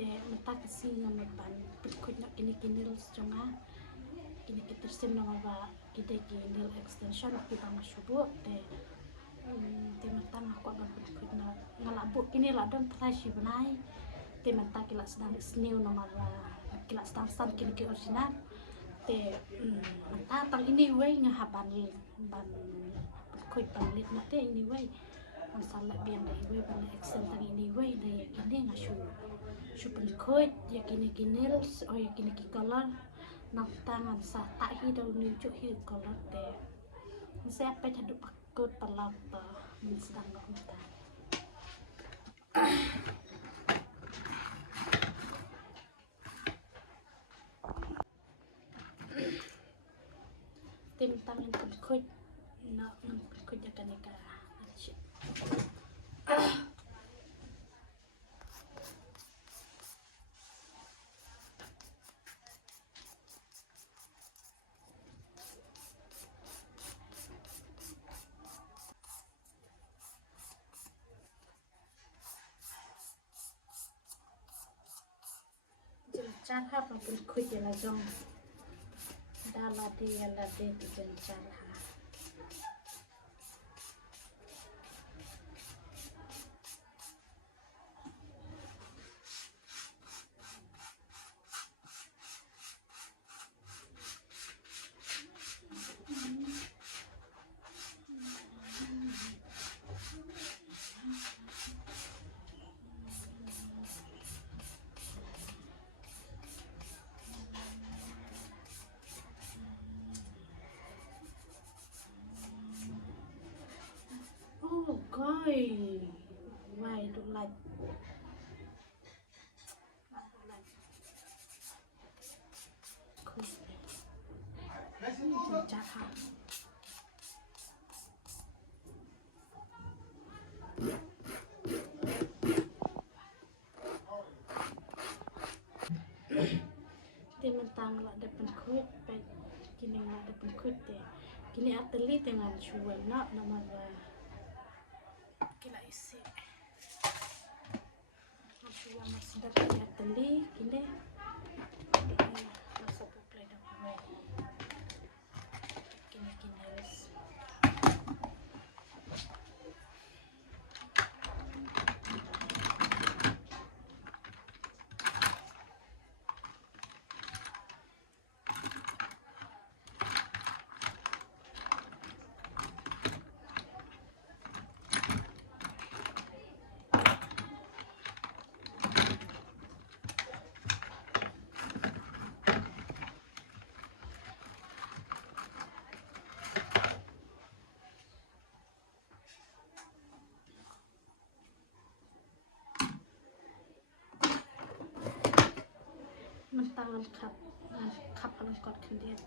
te mata kasi nga magban pagkod na kinikinil jonga kinikitirsim na maba kita kinil extension kita masubo te mata nga ko ban pagkod na ngalabo kinil adon trashi banay te mata kila sedang snew na maba kila sedang kiniki original te mata tang ini way nga haban ban pagkod panlit na te ini way ang salat biang da iwe ban excel tang ini way na yakini nga super coat ya kini kinils o ya kini color nak tangan sa tahi daw ni jo hi color te saya pa hadu pakot palak ta min sedang ngota tim tangan pakot na pakot ya kanika cara pengkuit ya la jong dala dia la de cara Coi vài độ lạnh không chắc hả thì mình tăng lại depan kuit kini lại depan kuit deh kini ateli dengan cuan nak nama kila isi masih yang masih dapat ateli kini masa buplay dah mulai kini res mentang kap alangkot kendian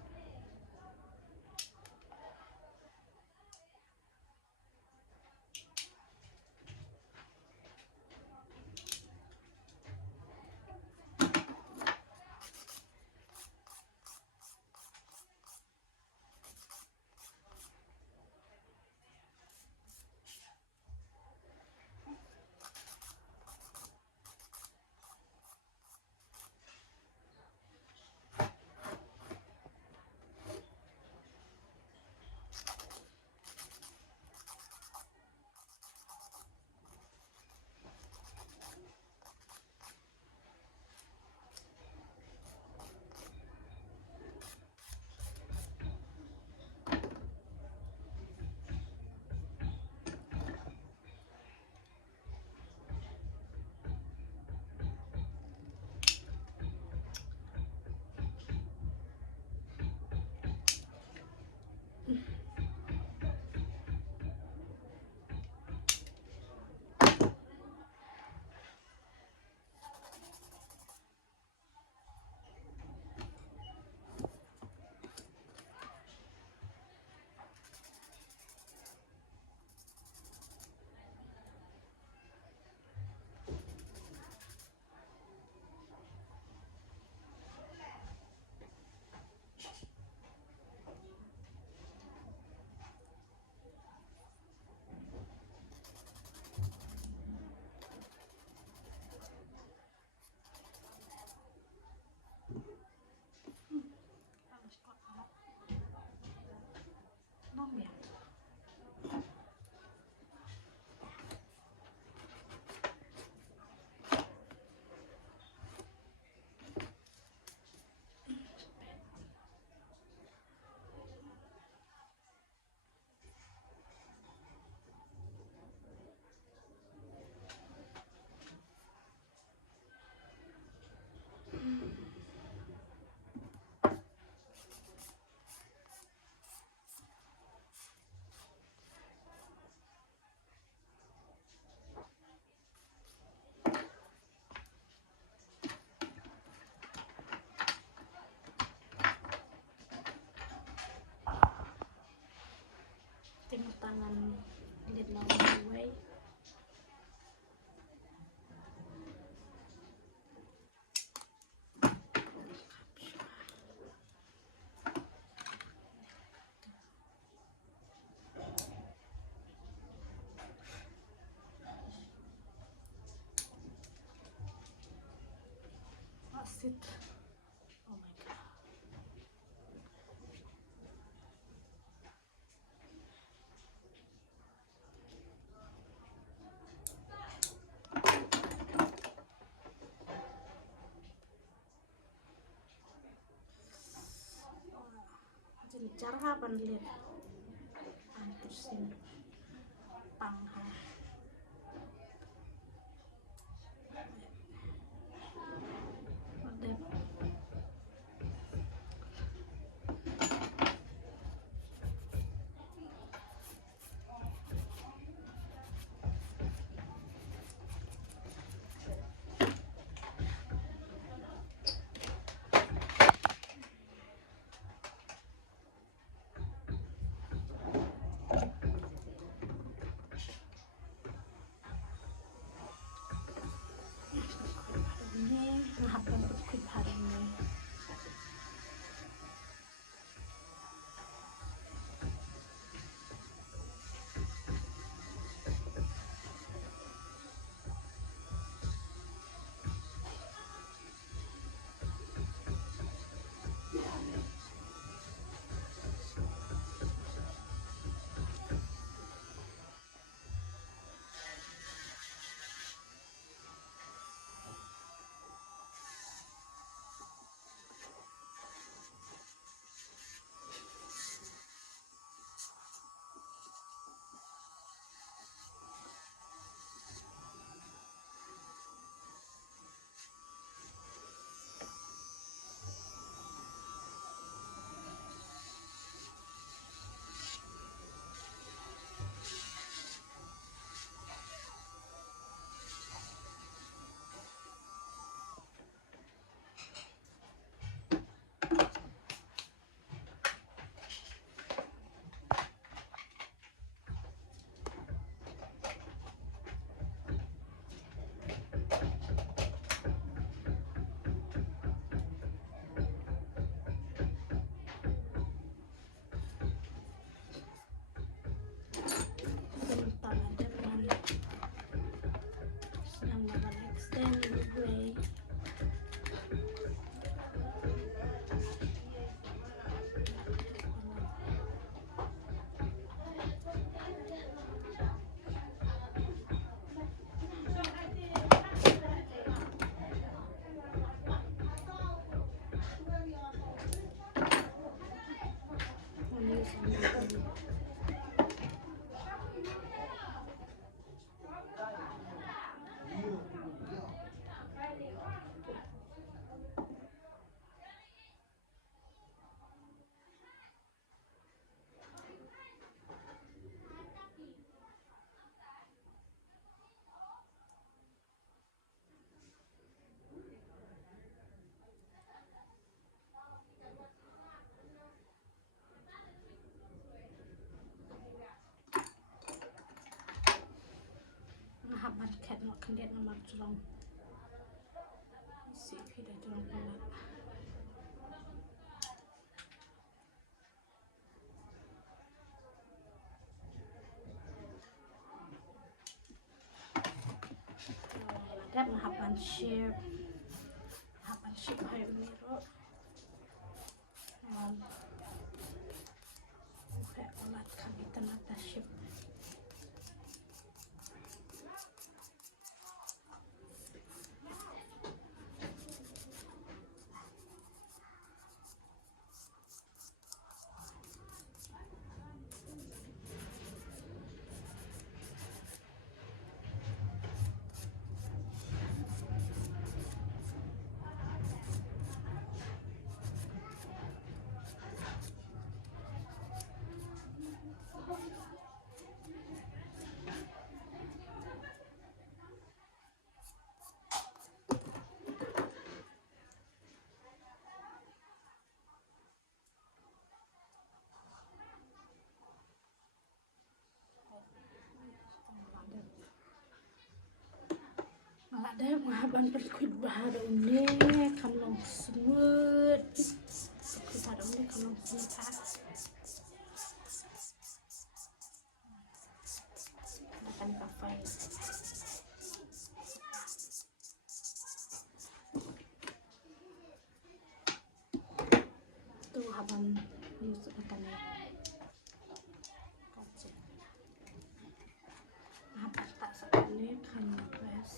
dengan lid na way. That's it. Oh my god. Jadi cara apa nih? Antusin pangha. Ada ini ngapain berikut hari ini. Sebentar aja dengan sedang melakukan extended way. Ngahaban cat nak kendet nomor julung. Si dah julung pelat. Ada ngahaban shape hai miro. Kayak pelat kabitan atas shape. ada mahaban perkuit bahada une kamlong semut perkuit bahada une kamlong semut akan kafai tuh haban yusuf akan kaca mahaban tak sekali kan bes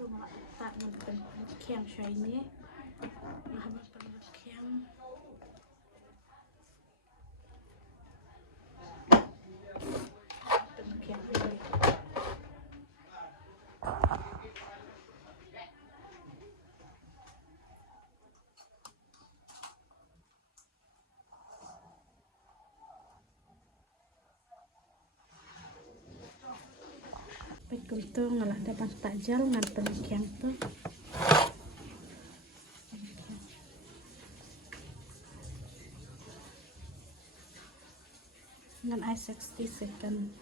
itu malah tak ngebukan kiam ini mahaban kiam kiam ini Pekul tu ngalah dapat takjal ngan penikian tu ngan I60 second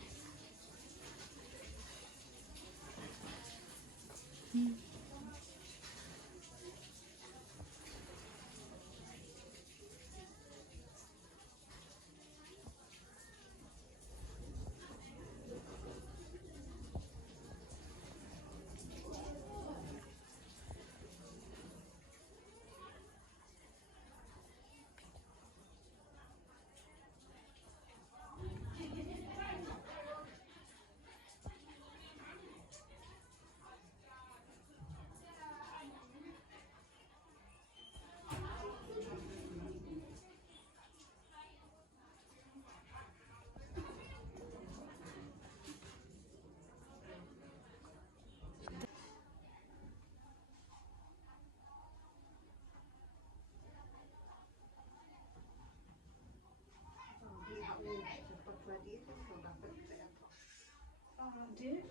Jadi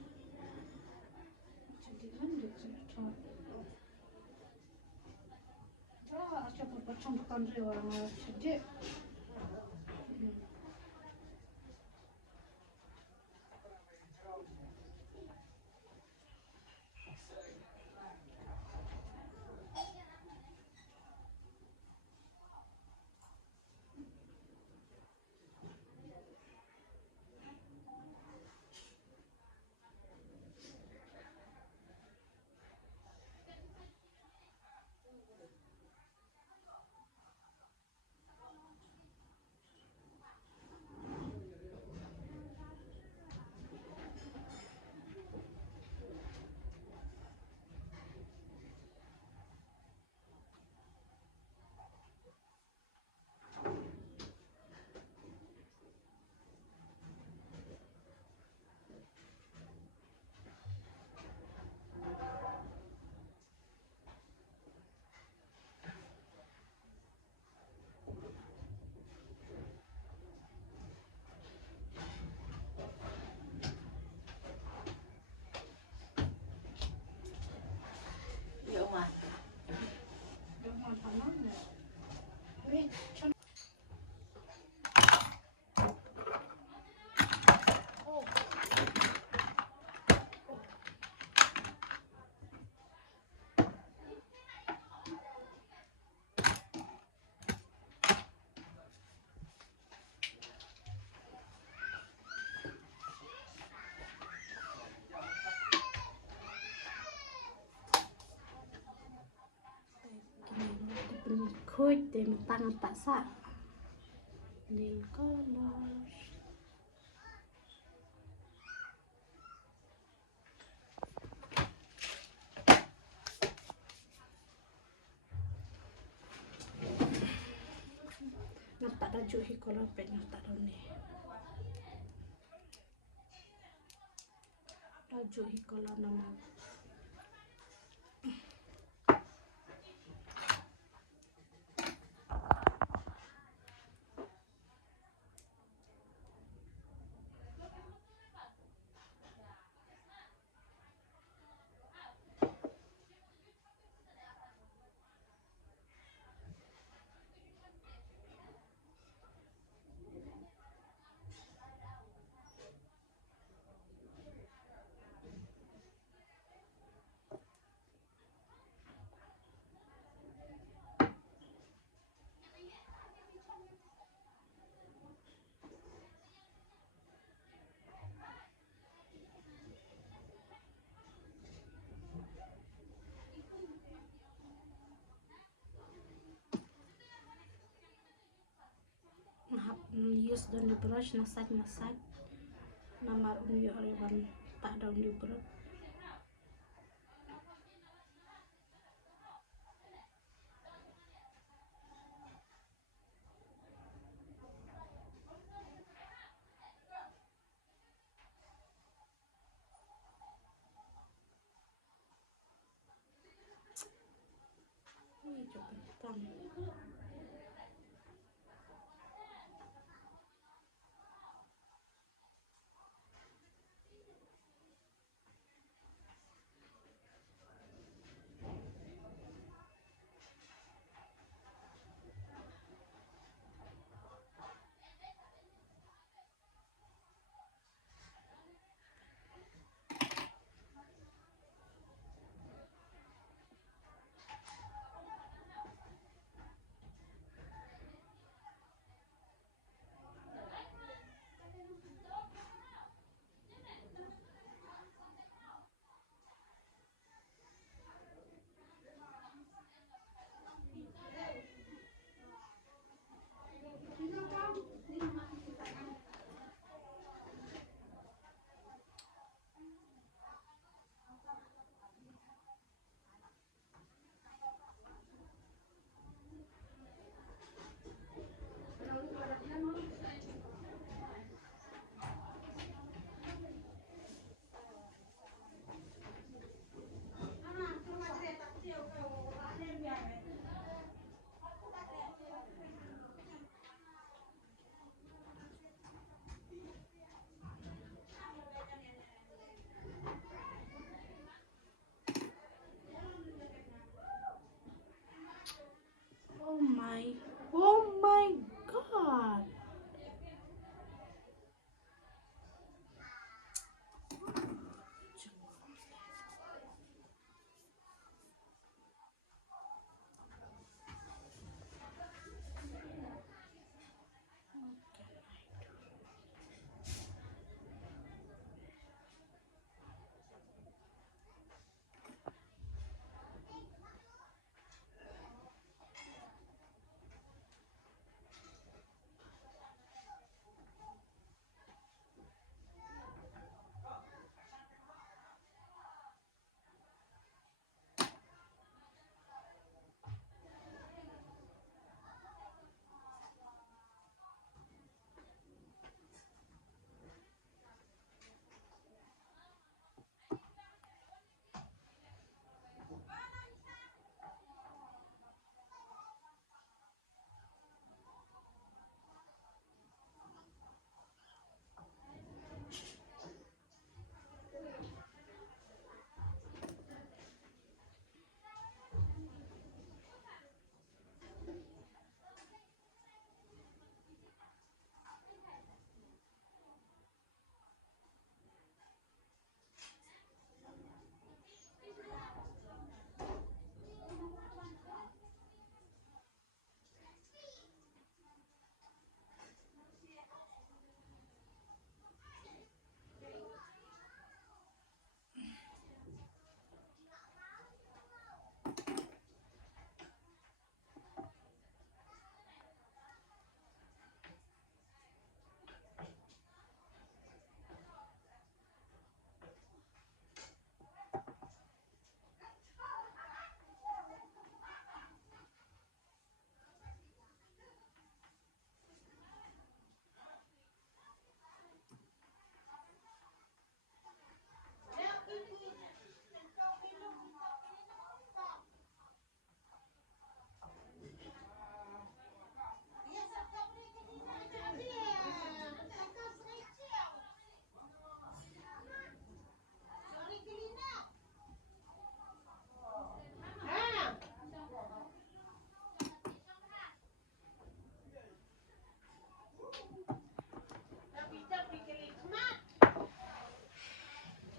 lanjut cepat. Cepat bercampurkan orang jadi. Huj, tangan tak sa. Nail color. Nata raju hikola pe nata doni. Raju hikola nama. Use doni brush nasad namar unyu ariban tak daun di brush. Ini coba hitam.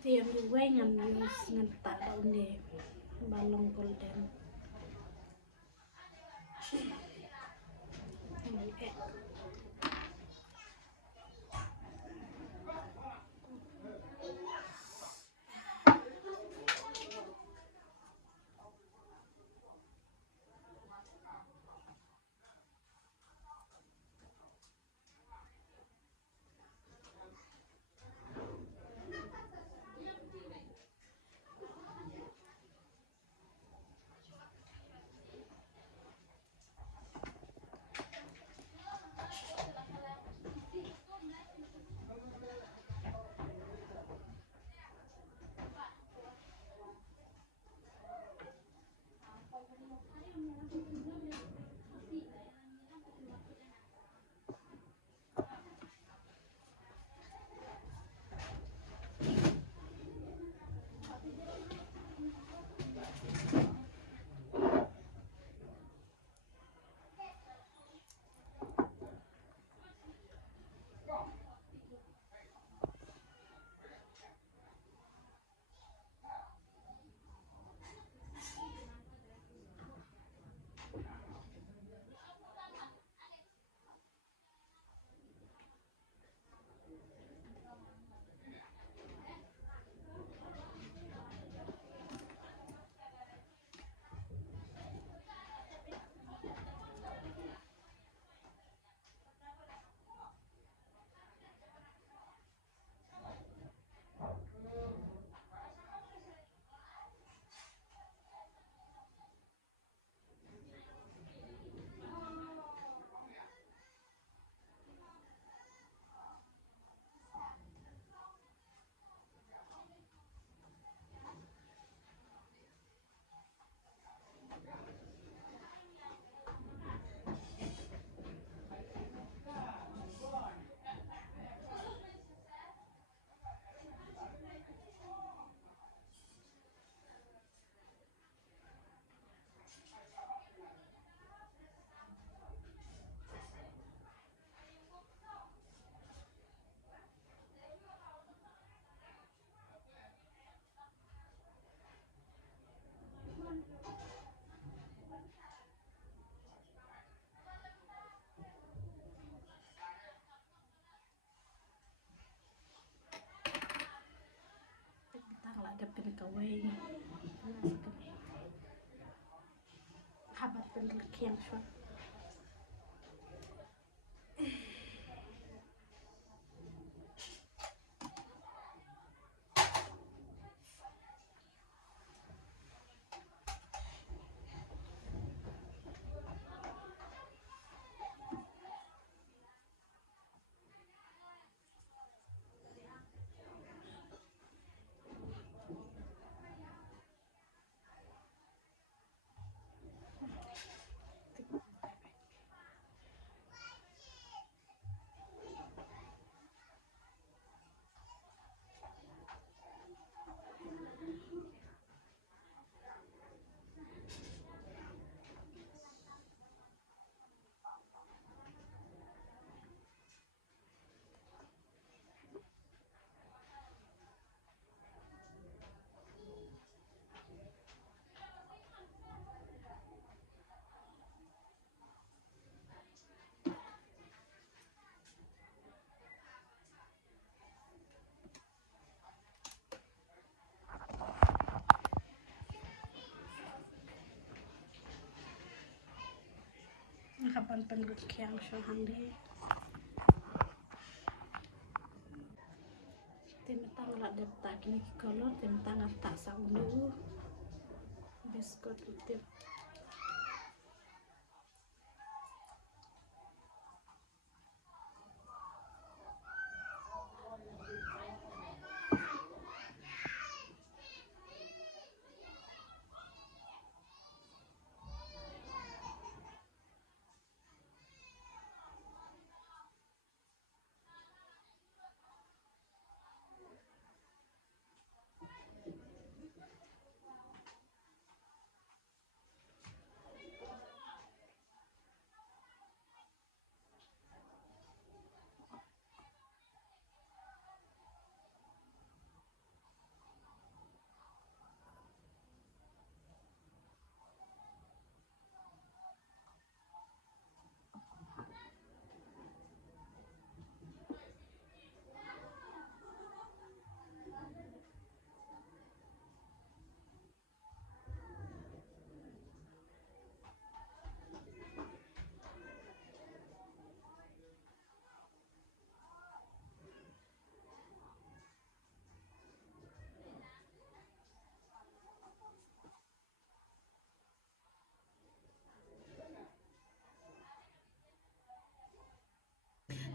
yang gue ngan tak daun deh balong golden. Dapin kaway habat pendek yang short. Kapan pendek yang short handi timetang lah dapta kini kolor timetang tak sa ulu biskut utip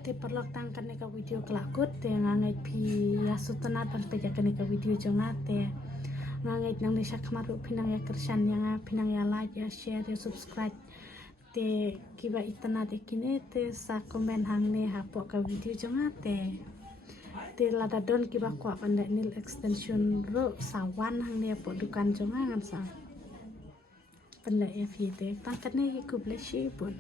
te perlok tangkan neka video kelakut te ngangai pi yasutana dan pejakan neka video jonga te ngangai nang desa kemaru pinang ya kersan yang pinang ya like ya share ya subscribe te kiba itana te kine te sa komen hang ne hapok ka video jonga te lada don kiba kwa pandai nil extension ro sawan hang ne po dukan jonga ngan sa pandai ya fi te tangkan ne ku bless you pun